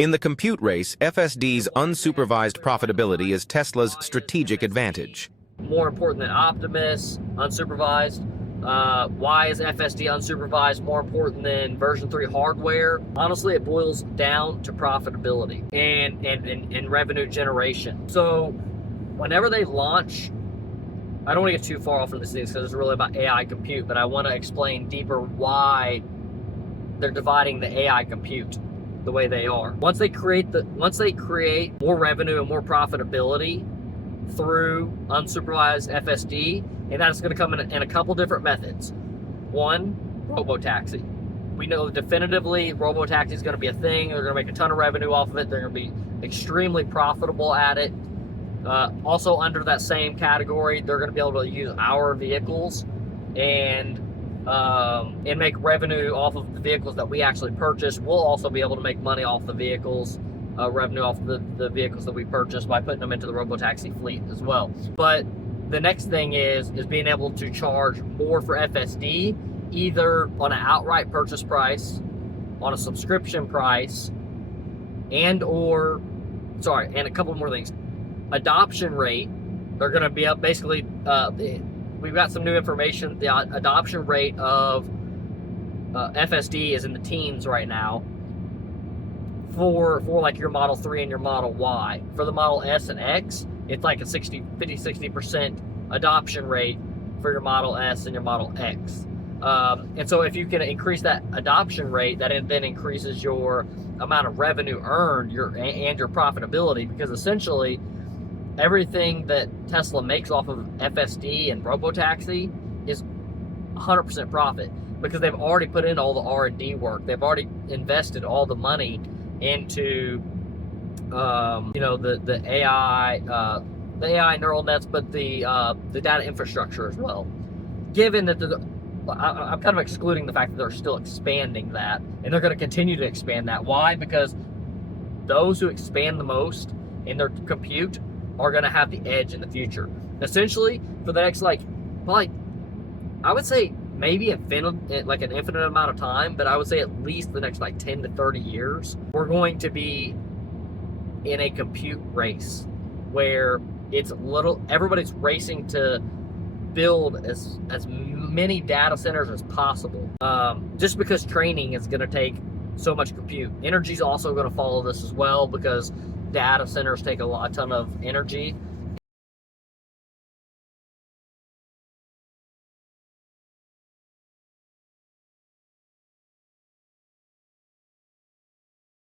In the compute race, FSD's unsupervised profitability is Tesla's strategic advantage. More important than Optimus, unsupervised. Why is FSD unsupervised more important than version 3 hardware? Honestly, it boils down to profitability and revenue generation. So whenever they launch, I don't want to get too far off from these things because it's really about AI compute, but I want to explain deeper why they're dividing the AI compute the way they are. Once they create more revenue and more profitability through unsupervised FSD, and that's going to come in a couple different methods. One, RoboTaxi. We know definitively RoboTaxi is going to be a thing. They're going to make a ton of revenue off of it. They're going to be extremely profitable at it. Also under that same category, they're going to be able to use our vehicles and make revenue off of the vehicles that we actually purchase. We'll also be able to make money off the vehicles, revenue off the vehicles that we purchase by putting them into the RoboTaxi fleet as well. But the next thing is being able to charge more for FSD, either on an outright purchase price, on a subscription price, and a couple more things. Adoption rate, they're going to be up basically. We've got some new information. The adoption rate of FSD is in the teens right now for like your Model 3 and your Model Y. For the Model S and X, it's like a 50-60% adoption rate for your Model S and your Model X. And so if you can increase that adoption rate, that then increases your amount of revenue earned and your profitability, because essentially everything that Tesla makes off of FSD and RoboTaxi is 100% profit, because they've already put in all the R&D work. They've already invested all the money into the AI neural nets, but the data infrastructure as well. Given that I'm kind of excluding the fact that they're still expanding that, and they're going to continue to expand that. Why? Because those who expand the most in their compute are going to have the edge in the future. Essentially, for the next probably, I would say maybe an infinite amount of time, but I would say at least the next 10 to 30 years, we're going to be in a compute race where everybody's racing to build as many data centers as possible, just because training is going to take so much compute. Energy is also going to follow this as well, because data centers take a ton of energy.